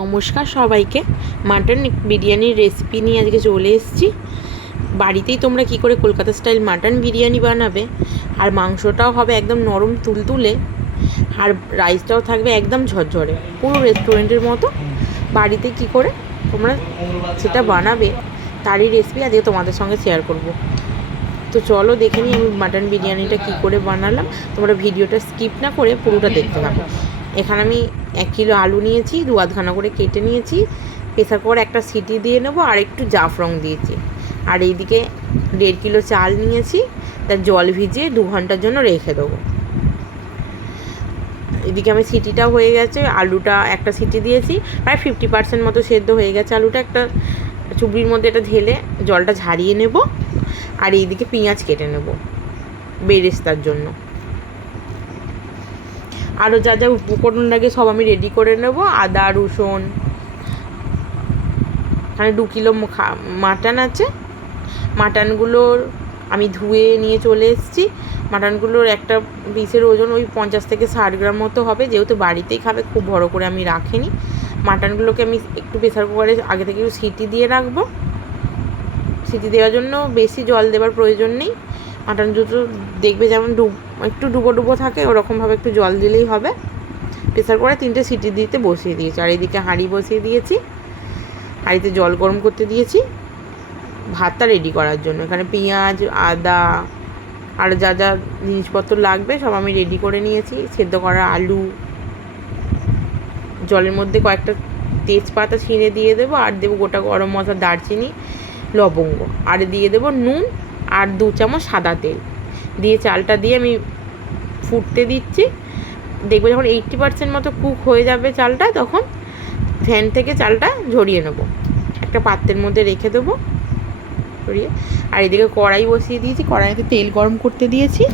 নমস্কার সবাইকে। মাটন বিরিয়ানির রেসিপি নিয়ে আজকে চলে এসেছি। বাড়িতেই তোমরা কি করে কলকাতা স্টাইল মাটন বিরিয়ানি বানাবে, আর মাংসটাও হবে একদম নরম তুলতুলে, আর রাইসটাও থাকবে একদম ঝরঝরে। পুরো রেস্টুরেন্টের মতো। বাড়িতে কি করে তোমরা সেটা বানাবে, তারই রেসিপি আজকে তোমাদের সঙ্গে শেয়ার করব। তো চলো দেখে নিই আমি মাটন বিরিয়ানিটা কি করে বানালাম। তোমরা ভিডিওটা স্কিপ না করে পুরোটা দেখতে থাকো। এখানে আমি এক কিলো আলু নিয়েছি, দু আধখানা করে কেটে নিয়েছি। প্রেসার কুকারে একটা সিটি দিয়ে নেব আর একটু জাফরং দিয়েছি। আর এইদিকে দেড় কিলো চাল নিয়েছি তার জল ভিজিয়ে দু ঘণ্টার জন্য রেখে দেবো। এদিকে আমি সিটিটা হয়ে গেছে, আলুটা একটা সিটি দিয়েছি, প্রায় ফিফটি পার্সেন্ট মতো সেদ্ধ হয়ে গেছে আলুটা। একটা চুবড়ির মধ্যে এটা ঢেলে জলটা ঝারিয়ে নেব, আর এইদিকে পেঁয়াজ কেটে নেব, বেরেস্তার জন্য। আরও যা যা উপকরণ লাগে সব আমি রেডি করে নেব। আদা, রসুন এখানে দু কিলো মাটন আছে। মাটনগুলোর আমি ধুয়ে নিয়ে চলে এসেছি। মাটনগুলোর একটা পিসের ওজন ওই পঞ্চাশ থেকে ষাট গ্রাম মতো হবে। যেহেতু বাড়িতেই খাবে, খুব বড় করে আমি রাখিনি। মাটনগুলোকে আমি একটু প্রেসার কুকারে আগে থেকে একটু সিটি দিয়ে রাখব। সিটি দেওয়ার জন্য বেশি জল দেওয়ার প্রয়োজন নেই। মাটন জুতো দেখবে যেমন ডুব, একটু ডুবো ডুবো থাকে, ওরকমভাবে একটু জল দিলেই হবে। প্রেসার করে তিনটে সিটি দিতে বসিয়ে দিয়েছি। আর এদিকে হাঁড়ি বসিয়ে দিয়েছি। হাঁড়িতে জল গরম করতে দিয়েছি। ভাতটা রেডি করার জন্য। এখানে পেঁয়াজ, আদা, আর যা যা জিনিসপত্র লাগবে, সব আমি রেডি করে নিয়েছি। সেদ্ধ করা আলু। জলের মধ্যে কয়েকটা তেজপাতা ছিঁড়ে দিয়ে দেবো। আর দেবো গোটা গরম মশলা, দারচিনি, লবঙ্গ। আর দিয়ে দেবো নুন আর দু চামচ সাদা তেল। দিয়ে চালটা দিয়ে আমি ফুটতে দিচ্ছি। দেখব যখন এইট্টি পার্সেন্ট মতো কুক হয়ে যাবে চালটা, তখন ফ্যান থেকে চালটা ঝরিয়ে নেব। একটা পাত্রের মধ্যে রেখে দেবো। সরিয়ে। আর এদিকে কড়াই বসিয়ে দিয়েছি। কড়াইতে তেল গরম করতে দিয়েছি।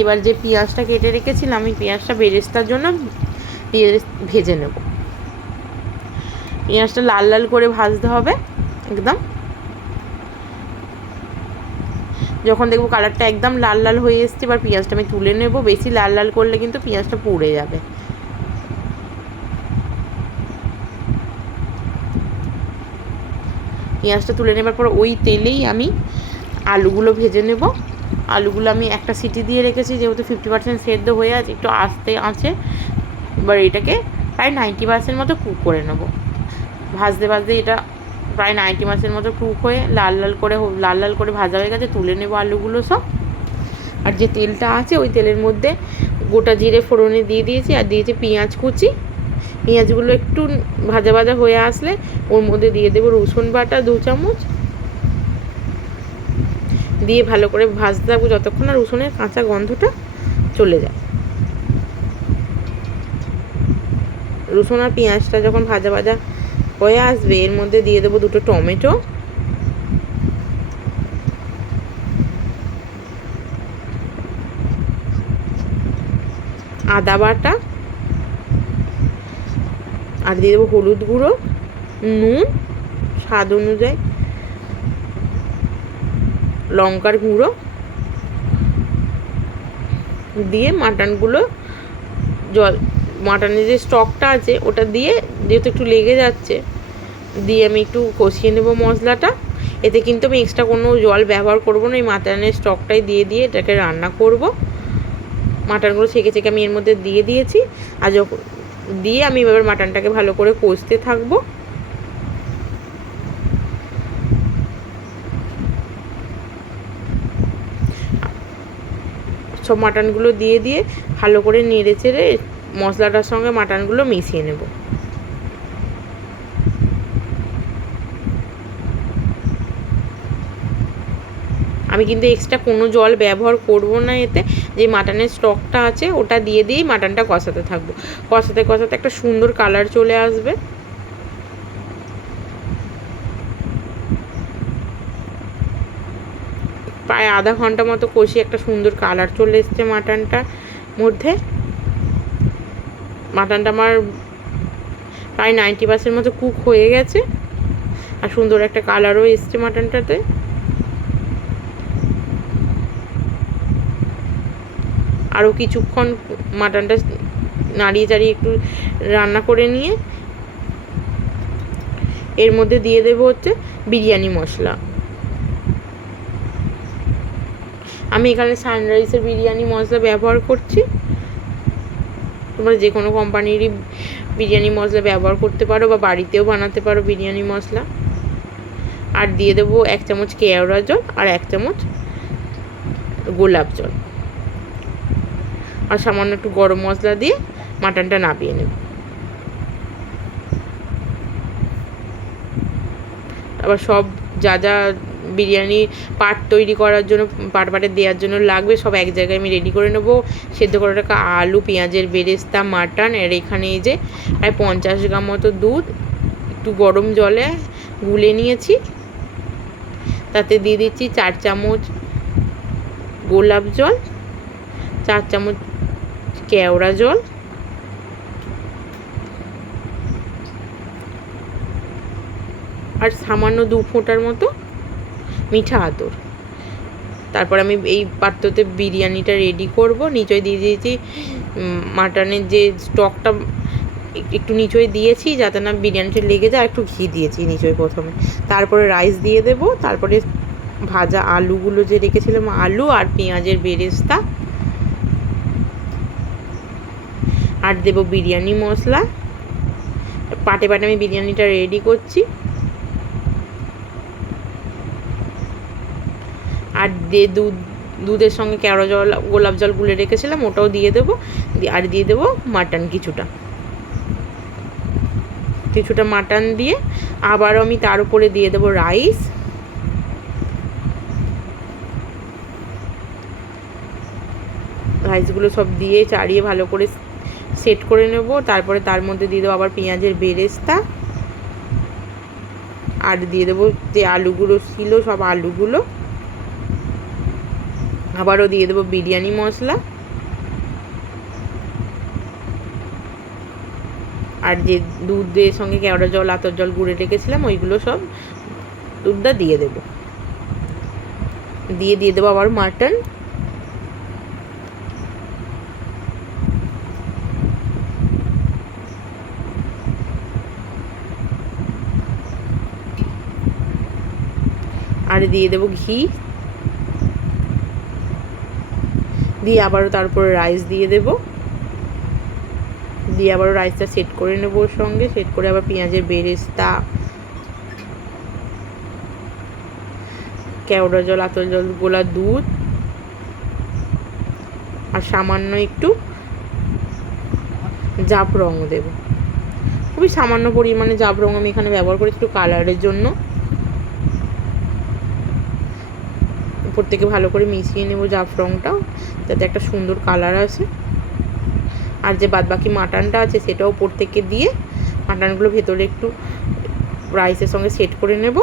এবার যে পেঁয়াজটা কেটে রেখেছিলাম আমি পেঁয়াজটা বেরেস্তার জন্য ভেজে নেব। পেঁয়াজটা লাল লাল করে ভাজতে হবে, একদম। যখন দেখব কালারটা একদম লাল লাল হয়ে এসছে, এবার পেঁয়াজটা আমি তুলে নেব। বেশি লাল লাল করলে কিন্তু পেঁয়াজটা পুড়ে যাবে। পেঁয়াজটা তুলে নেবার পর ওই তেলেই আমি আলুগুলো ভেজে নেব। আলুগুলো আমি একটা সিটি দিয়ে রেখেছি, যেহেতু ফিফটি পার্সেন্ট সেদ্ধ হয়ে আছে, একটু আস্তে আছে, এবার এটাকে প্রায় নাইনটি পার্সেন্ট মতো কুক করে নেব। ভাজতে ভাজতে এটা প্রায় নাইনটি মাসের মতো কুক হয়ে লাল লাল করে লাল লাল করে ভাজা হয়ে গেছে, তুলে নেব আলুগুলো সব। আর যে তেলটা আছে, ওই তেলের মধ্যে গোটা জিরে ফোড়নে দিয়ে দিয়েছি, আর দিয়েছি পেঁয়াজ কুচি। পেঁয়াজগুলো একটু ভাজা ভাজা হয়ে আসলে ওর মধ্যে দিয়ে দেবো রসুন বাটা দু চামচ। দিয়ে ভালো করে ভাজতে থাকব যতক্ষণ না রসুনের কাঁচা গন্ধটা চলে যায়। রসুন আর পেঁয়াজটা যখন ভাজা ভাজা হয়ে আসবে, এর মধ্যে দিয়ে দেবো দুটো টমেটো। আদা বাটা। আর দিয়ে দেবো হলুদ গুঁড়ো, নুন, স্বাদ অনুযায়ী। লঙ্কার গুঁড়ো। দিয়ে মাটনগুলো জল মাটনের যে স্টকটা আছে, ওটা দিয়ে যেহেতু একটু লেগে যাচ্ছে, দিয়ে আমি একটু কষিয়ে নেব মশলাটা। এতে কিন্তু আমি এক্সট্রা কোনো জল ব্যবহার করব না, এই মাটনের স্টকটাই দিয়ে দিয়ে এটাকে রান্না করব। মাটনগুলো ছেঁকে ছেঁকে আমি এর মধ্যে দিয়ে দিয়েছি, আর যখন দিয়ে আমি এবার মাটনটাকে ভালো করে কষতে থাকব। সব মাটনগুলো দিয়ে দিয়ে ভালো করে নেড়ে চেড়ে মশলাটার সঙ্গে মাটনগুলো মিশিয়ে নেব। আমি কিন্তু এক্সট্রা কোনো জল ব্যবহার করব না এতে, যে মাটনের স্টকটা আছে ওটা দিয়ে দিয়েই মাটনটা কষাতে থাকব। কষাতে কষাতে একটা সুন্দর কালার চলে আসবে। প্রায় আধা ঘণ্টা মতো কষি একটা সুন্দর কালার চলে এসছে মাটনটার মধ্যে। মাটনটা আমার প্রায় নাইনটি পার্সেন্ট মতো কুক হয়ে গেছে। আর সুন্দর একটা কালারও এসছে মাটনটাতে। আরও কিছুক্ষণ মাটনটা নাড়িয়ে চাড়িয়ে একটু রান্না করে নিয়ে, এর মধ্যে দিয়ে দেবো হচ্ছে বিরিয়ানি মশলা। আমি এখানে সানরাইসের বিরিয়ানি মশলা ব্যবহার করছি। তোমরা যে কোনো কোম্পানিরই বিরিয়ানি মশলা ব্যবহার করতে পারো বা বাড়িতেও বানাতে পারো বিরিয়ানি মশলা। আর দিয়ে দেবো এক চামচ কেওড়া জল আর এক চামচ গোলাপ জল। আর সামান্য একটু গরম মশলা দিয়ে মাটনটা নাবিয়ে নেব। আবার সব যা যা বিরিয়ানি পাট তৈরি করার জন্য, পাট পাটে দেওয়ার জন্য লাগবে, সব এক জায়গায় আমি রেডি করে নেব। সেদ্ধ করে রাখা আলু, পেঁয়াজের বেরেস্তা, মাটন, আর এখানে এই যে প্রায় পঞ্চাশ গ্রাম মতো দুধ, একটু গরম জলে গুলে নিয়েছি। তাতে দিয়ে দিচ্ছি চার চামচ গোলাপ জল, চার চামচ কেওড়া জল, আর সামান্য দু ফোঁটার মতো মিঠা আতর। তারপর আমি এই পাত্রতে বিরিয়ানিটা রেডি করব। নিচয় দিয়ে দিয়েছি মাটনের যে স্টকটা একটু নিচয় দিয়েছি যাতে না বিরিয়ানিটা লেগে যায় একটু ঘি দিয়েছি নিচয় প্রথমে। তারপরে রাইস দিয়ে দেব, তারপরে ভাজা আলুগুলো যে রেখেছিলাম, আলু আর পেঁয়াজের বেরেস্তা। আর দেব বিরিয়ানি মশলা। পাটে পাটে আমি বিরিয়ানিটা রেডি করছি। আর দিয়ে দুধ, দুধের সঙ্গে কেওড়া জল, গোলাপ জল গুলে রেখেছিলাম, ওটাও দিয়ে দেবো। আর দিয়ে দেবো মাটন কিছুটা। কিছুটা মাটন দিয়ে আবারও আমি তার উপরে দিয়ে দেবো রাইস। রাইসগুলো সব দিয়ে চাড়িয়ে ভালো করে সেট করে নেব। তারপরে তার মধ্যে দিয়ে দেবো আবার পেঁয়াজের বেরেস্তা। আর দিয়ে দেবো যে আলুগুলো ছিল সব আলুগুলো। আবারও দিয়ে দেবো বিরিয়ানি মশলা। আর যে দুধের সঙ্গে কেওড়া জল, আতর জল গুঁড়ে রেখেছিলাম, ওইগুলো সব দুধটা দিয়ে দেবো। দিয়ে দিয়ে দেবো আবার মাটন। আর দিয়ে দেবো ঘি। দিয়ে আবারও তারপরে রাইস দিয়ে দেব। দিয়ে আবারও রাইসটা সেট করে নেব ওর সঙ্গে সেট করে আবার পেঁয়াজের বেরেস্তা, কেওড়া জল, আতর জল, গোলা দুধ, আর সামান্য একটু জাপ রং দেব। খুবই সামান্য পরিমাণে জাপ রং আমি এখানে ব্যবহার করেছি একটু কালারের জন্য। উপর থেকে ভালো করে মিশিয়ে নেব জাফরংটাও যাতে একটা সুন্দর কালার আসে। আর যে বাদবাকি মাটনটা আছে সেটাও উপর থেকে দিয়ে মাটনগুলো ভেতরে একটু রাইসের সঙ্গে সেট করে নেব।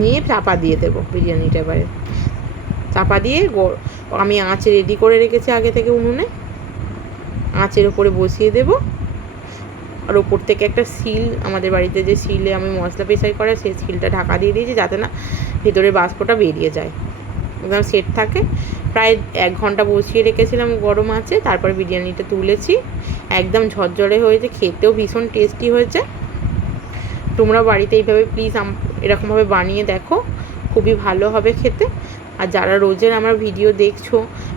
নিয়ে চাপা দিয়ে দেবো বিরিয়ানিটা এবারে। চাপা দিয়ে আমি আঁচ রেডি করে রেখেছি আগে থেকে উনুনে। আঁচের ওপরে বসিয়ে দেবো। আর ওপর থেকে একটা সিল আমাদের বাড়িতে যে সিলে আমি মশলা পেশাই করে, সেই সিলটা ঢাকা দিয়ে দিয়েছি যাতে না ভেতরে বাষ্পটা বেরিয়ে যায়। একদম সেট থাকে। প্রায় এক ঘণ্টা বসিয়ে রেখেছিলাম গরম আছে, তারপর বিরিয়ানিটা তুলেছি। একদম ঝরঝরে হয়েছে, খেতেও ভীষণ টেস্টি হয়েছে। তোমরা বাড়িতে এইভাবে প্লিজ এরকমভাবে বানিয়ে দেখো, খুবই ভালো হবে খেতে। আর যারা রোজের আমার ভিডিও দেখছ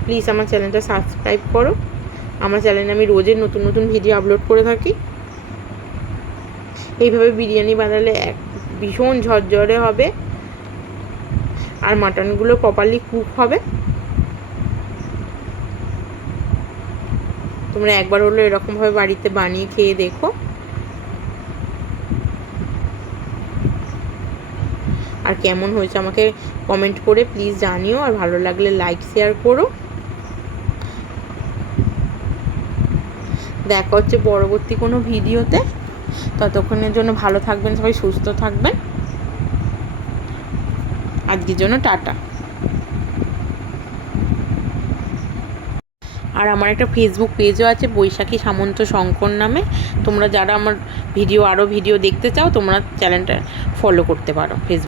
প্লিজ আমার চ্যানেলটা সাবস্ক্রাইব করো। আমার চ্যানেলে আমি রোজের নতুন নতুন ভিডিও আপলোড করে থাকি। এইভাবে বিরিয়ানি বানালে এক ভীষণ ঝরঝরে হবে। আর মাটনগুলো প্রপারলি কুক হবে। তোমরা একবার হলো এরকমভাবে বাড়িতে বানিয়ে খেয়ে দেখো। আর কেমন হয়েছে আমাকে কমেন্ট করে প্লিজ জানিও। আর ভালো লাগলে লাইক শেয়ার করো। দেখা হচ্ছে পরবর্তী কোনো ভিডিওতে। ততক্ষণের জন্য ভালো থাকবেন, সবাই সুস্থ থাকবেন। আজকের জন্য টাটা। আর আমার একটা ফেসবুক পেজও আছে, বৈশাখী সামন্ত শঙ্কর নামে। তোমরা যারা আমার ভিডিও আরও ভিডিও দেখতে চাও, তোমরা চ্যানেলটা ফলো করতে পারো ফেসবুক